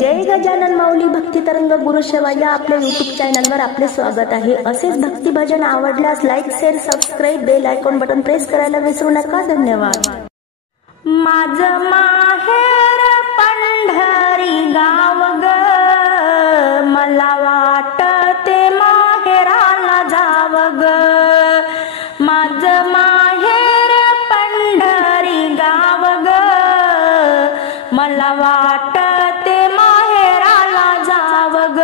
जय गजानन माऊली भक्ती तरंग गुरुसेवा या आपल्या YouTube चॅनलवर आपले स्वागत आहे। असेच भक्ती भजन आवडल्यास like share subscribe bell icon button press करायला विसरू नका। धन्यवाद। माझं माहेर पंढरी गाव ग, मला वाटते माहेराला जाव ग। माझं माहेर पंढरी गाव ग, मला वाटते माहेराला जाव ग।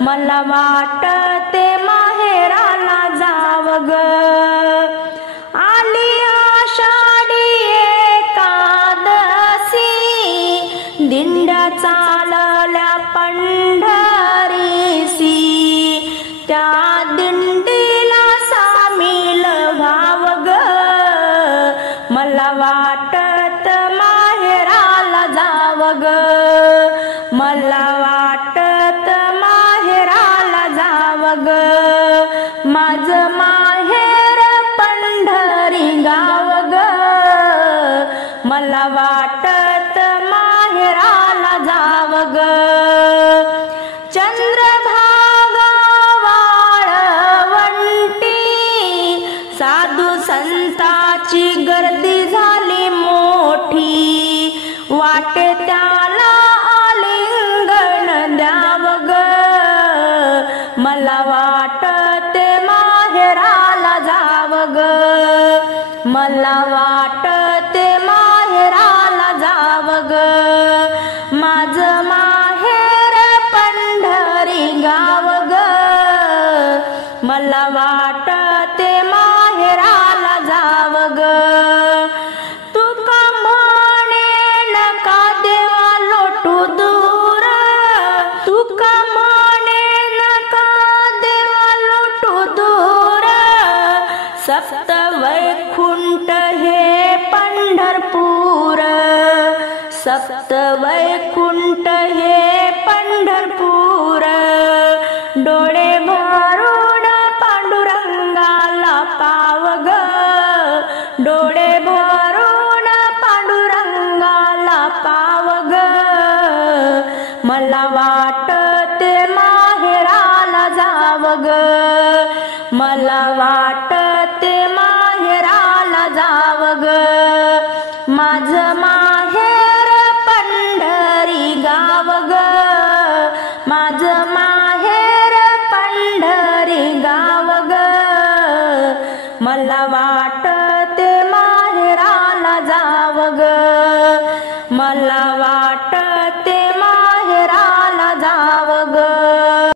मला वाटते माहेराला जाव ग। आली आषाढी एकादशी, दिंड्या चालल्या पंढरीसी। त्या दिंडीला सामील व्हाव ग, मला वाटत माहेराला जाव ग। मला वाटत माहेराला जाव ग। माझं माहेर पंढरी गाव ग, मला वाटत माहेराला जाव ग। चंद्रभागा वाळवंटी, साधू संताची गर्दी झाली मोठी। वाटे त्याला आलिंगन द्याव ग, मला वाटते माहेराला जाव ग। मला वाटते माहेराला जाव ग। माझं माहेर पंढरी गाव ग, मला वाटते माहेराला जाव ग। तुका म्हणे नका देवा लोटू दूर, तुका म्हणे नका देवा लोटू दूर। सप्त वैकुंठ हे पंढरपूर, सप्त वैकुंठ हे पंढरपूर। डोळे भरून पांडुरंगाला पाव ग, डोळे भरून पांडुरंगाला पाव ग। मला